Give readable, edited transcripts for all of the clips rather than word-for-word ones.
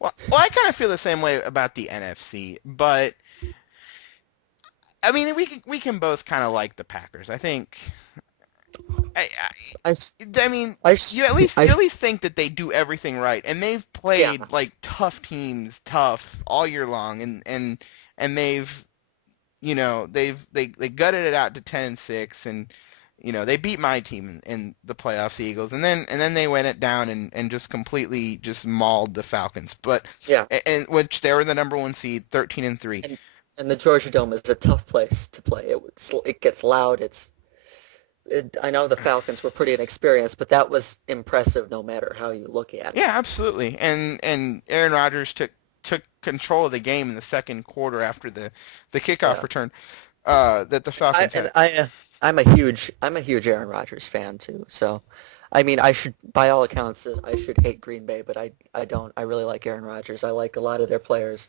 Well, I kind of feel the same way about the NFC, but I mean, we can both kind of like the Packers. I think. I, I, I mean, I, you at least think that they do everything right, and they've yeah, played like tough teams, tough all year long, and they've they gutted it out to 10-6, and they beat my team in the playoffs, the Eagles, and then they went it down and just completely just mauled the Falcons, but yeah. and which they were the number one seed, 13-3. And and the Georgia Dome is a tough place to play. It gets loud. I know the Falcons were pretty inexperienced, but that was impressive no matter how you look at Yeah, it. absolutely. And Aaron Rodgers took control of the game in the second quarter after the kickoff Yeah. return that the I Falcons and had. I I'm a huge Aaron Rodgers fan too. So, I mean, I should by all accounts I should hate Green Bay, but I don't. I really like Aaron Rodgers. I like a lot of their players.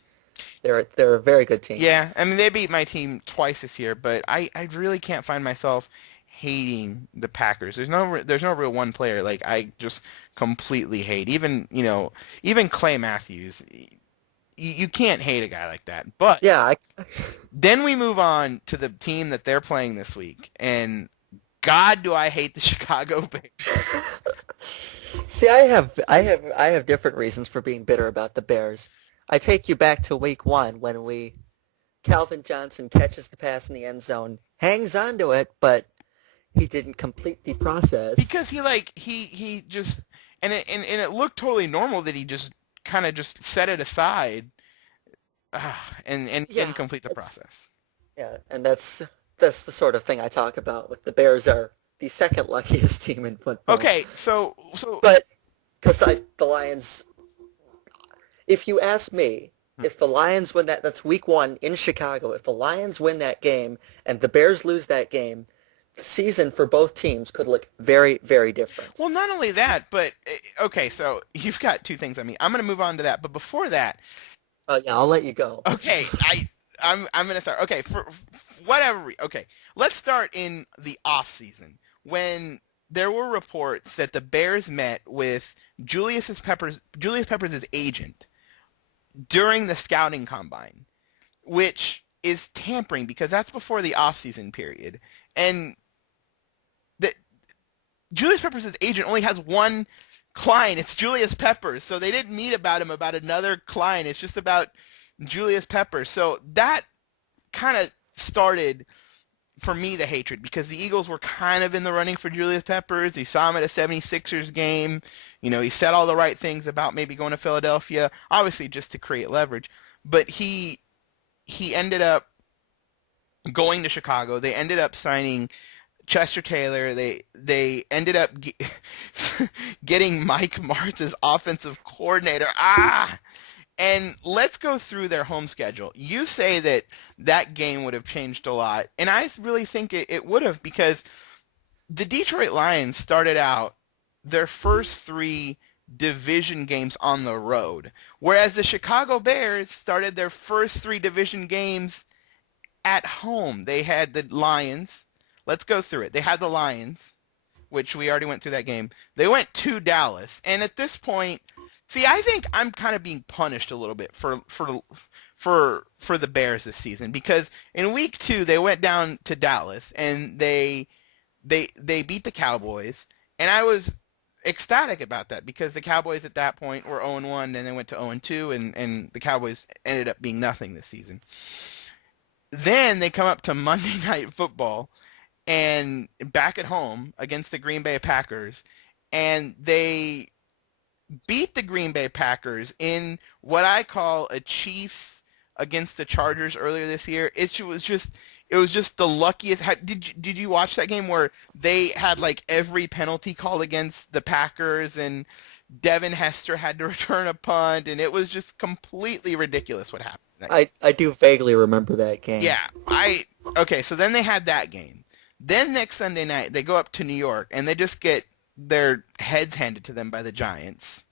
They're a very good team. Yeah, I mean they beat my team twice this year, but I really can't find myself hating the Packers. There's no real one player like I just completely hate. Even Clay Matthews. You can't hate a guy like that. But Yeah, then we move on to the team that they're playing this week, and God, do I hate the Chicago Bears. see, I have different reasons for being bitter about the Bears. I take you back to week one when we Calvin Johnson catches the pass in the end zone, hangs onto it, but he didn't complete the process. Because he just and it looked totally normal that he just kind of just set it aside and didn't Yeah, complete the it's process. yeah, and that's the sort of thing I talk about. With the Bears are the second luckiest team in football, Okay, so but because the Lions, if you ask me, if the Lions win that's week one in Chicago, if the Lions win that game and the Bears lose that game, the season for both teams could look very, very different. well, not only that, but okay, so you've got two things. I mean, I'm gonna move on to that, but before that, Yeah, I'll let you go. okay, I'm gonna start. Okay, for whatever. Okay, let's start in the off season when there were reports that the Bears met with Julius Peppers' agent during the scouting combine, which is tampering because that's before the off season period, and that Julius Peppers' agent only has one client. It's Julius Peppers, so they didn't meet about him about another client. It's just about Julius Peppers. So that kind of started for me the hatred because the Eagles were kind of in the running for Julius Peppers. You saw him at a 76ers game. He said all the right things about maybe going to Philadelphia, obviously just to create leverage. But he ended up going to Chicago. They ended up signing Chester Taylor. They ended up getting Mike Martz as offensive coordinator. And let's go through their home schedule. You say that game would have changed a lot, and I really think it would have because the Detroit Lions started out their first three division games on the road, whereas the Chicago Bears started their first three division games at home. They had the Lions. Let's go through it. They had the Lions, which we already went through that game. They went to Dallas, and at this point, see, I think I'm kind of being punished a little bit for the Bears this season because in week two they went down to Dallas and they beat the Cowboys, and I was ecstatic about that because the Cowboys at that point were 0-1, then they went to 0-2, and the Cowboys ended up being nothing this season. Then they come up to Monday Night Football and back at home against the Green Bay Packers, and they beat the Green Bay Packers in what I call a Chiefs against the Chargers earlier this year. It was just the luckiest. Did you watch that game where they had like every penalty called against the Packers and Devin Hester had to return a punt and it was just completely ridiculous what happened in that game. I do vaguely remember that game. Yeah, I okay, so then they had that game. Then next Sunday night they go up to New York and they just get their heads handed to them by the Giants.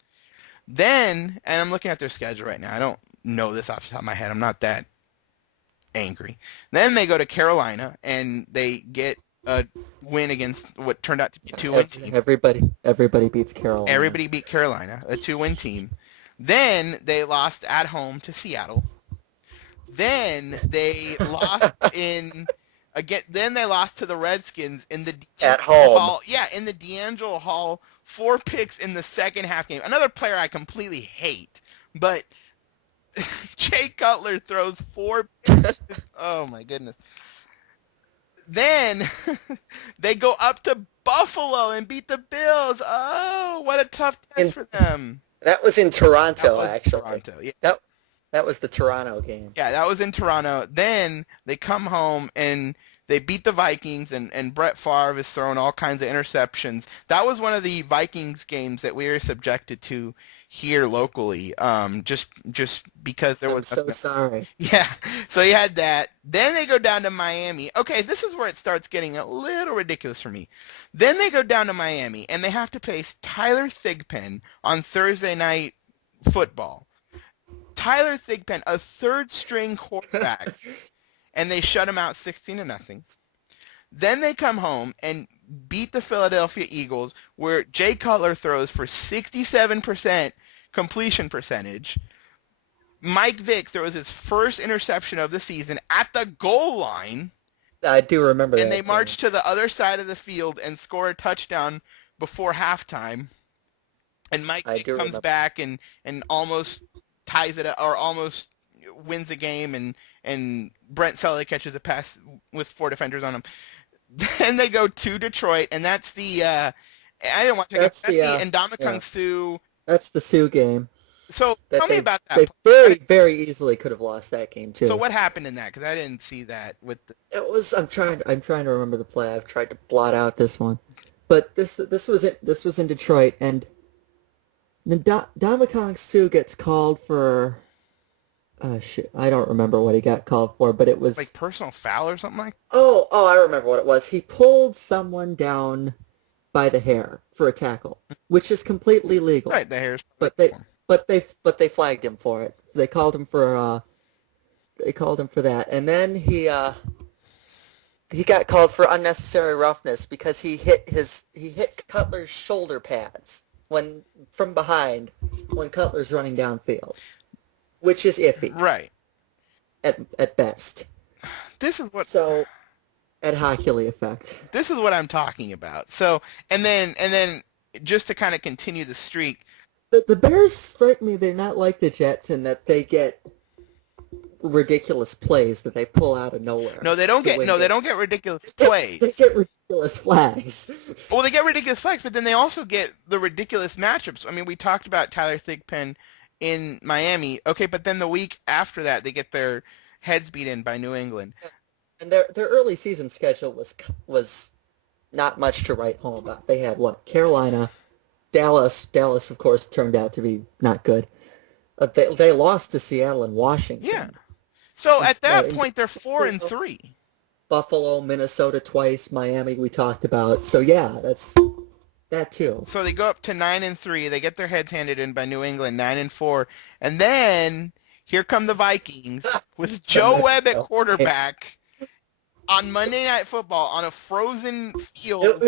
Then, and I'm looking at their schedule right now. I don't know this off the top of my head. I'm not that angry. Then they go to Carolina and they get a win against what turned out to be a two-win team. Everybody beats Carolina. Everybody beat Carolina, a two-win team. Then they lost at home to Seattle. Then they lost Then they lost to the Redskins in the At D'Angelo home. Hall. Yeah, in the D'Angelo Hall. 4 picks in the second half game. Another player I completely hate, but Jay Cutler throws 4 picks. Oh my goodness. Then they go up to Buffalo and beat the Bills. Oh, what a tough test for them. That was in That Toronto, was actually. Toronto. Yeah. That was the Toronto game. Yeah, that was in Toronto. Then they come home and they beat the Vikings, and Brett Favre has thrown all kinds of interceptions. That was one of the Vikings games that we were subjected to here locally, just because there I'm was so sorry. Yeah, so you had that. Then they go down to Miami. Okay, this is where it starts getting a little ridiculous for me. Then they go down to Miami, and they have to face Tyler Thigpen on Thursday Night Football. Tyler Thigpen, a third-string quarterback, and they shut him out 16-0. Then they come home and beat the Philadelphia Eagles, where Jay Cutler throws for 67% completion percentage. Mike Vick throws his first interception of the season at the goal line. I do remember that. And they march to the other side of the field and score a touchdown before halftime. And Mike Vick comes back and almost ties it up, or almost wins the game, and Brent Sully catches a pass with 4 defenders on him. Then they go to Detroit, and that's the I didn't want to take that's the Ndamukong Suh. That's the Sioux game. So tell me about that. They very, very easily could have lost that game too. So what happened in that? Because I didn't see that with the... It was. I'm trying to remember the play. I've tried to blot out this one, but this was in Detroit, and Ndamukong Suh gets called for. Shit, I don't remember what he got called for, but it was like personal foul or something like. Oh, I remember what it was. He pulled someone down by the hair for a tackle, which is completely legal. Right, the hair's. But they flagged him for it. They called him for that, and then he got called for unnecessary roughness because he hit Cutler's shoulder pads from behind when Cutler's running downfield, which is iffy. Right. At best. This is what. So, ad hoculi effect. This is what I'm talking about. So, and then just to kind of continue the streak. The Bears strike me, they're not like the Jets in that they get ridiculous plays that they pull out of nowhere. No, they don't get ridiculous plays. They get ridiculous flags. Well, they get ridiculous flags, but then they also get the ridiculous matchups. I mean, we talked about Tyler Thigpen in Miami. Okay, but then the week after that, they get their heads beat in by New England. And their early season schedule was not much to write home about. They had Carolina, Dallas, of course, turned out to be not good. They lost to Seattle and Washington. Yeah. So at that point, they're 4-3. Buffalo, Minnesota twice, Miami we talked about. So yeah, that's that too. So they go up to 9-3. They get their heads handed in by New England, 9-4, and then here come the Vikings with Joe Webb at quarterback on Monday Night Football on a frozen field.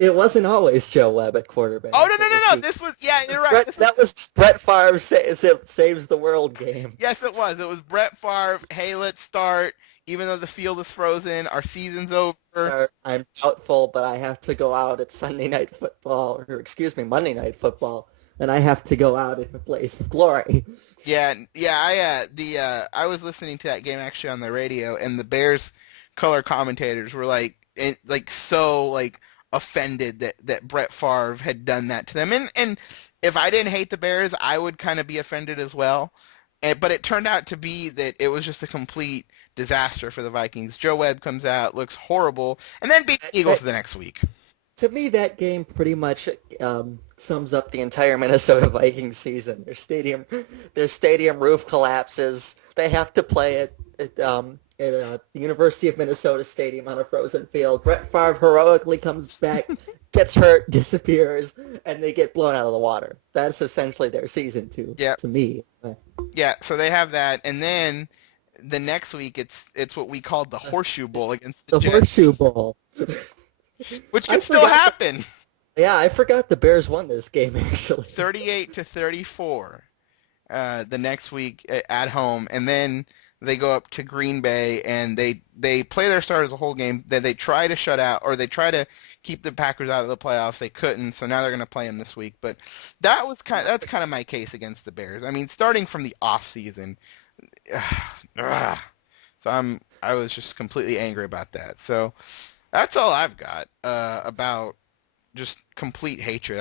It wasn't always Joe Webb at quarterback. Oh, no. This was, yeah, you're right. That was Brett Favre saves the world game. Yes, it was. It was Brett Favre. Hey, let's start. Even though the field is frozen, our season's over. I'm doubtful, but I have to go out at Monday Night Football, and I have to go out in a blaze of glory. Yeah. I was listening to that game actually on the radio, and the Bears color commentators were so offended that Brett Favre had done that to them. And if I didn't hate the Bears, I would kind of be offended as well. But it turned out to be that it was just a complete disaster for the Vikings. Joe Webb comes out, looks horrible, and then beats the Eagles the next week. To me, that game pretty much sums up the entire Minnesota Vikings season. Their stadium roof collapses. They have to play at the University of Minnesota Stadium on a frozen field. Brett Favre heroically comes back, gets hurt, disappears, and they get blown out of the water. That's essentially their season to me. Yeah, so they have that, and then the next week it's what we called the Horseshoe Bowl against the Jets. Horseshoe Bowl. Which can still happen. Yeah, I forgot the Bears won this game, actually. 38-34. the next week at home, and then they go up to Green Bay and they play their starters the whole game. Then they try to shut out or they try to keep the Packers out of the playoffs. They couldn't, so now they're going to play them this week. But that's kind of my case against the Bears. I mean, starting from the off season, so I was just completely angry about that. So that's all I've got about just complete hatred.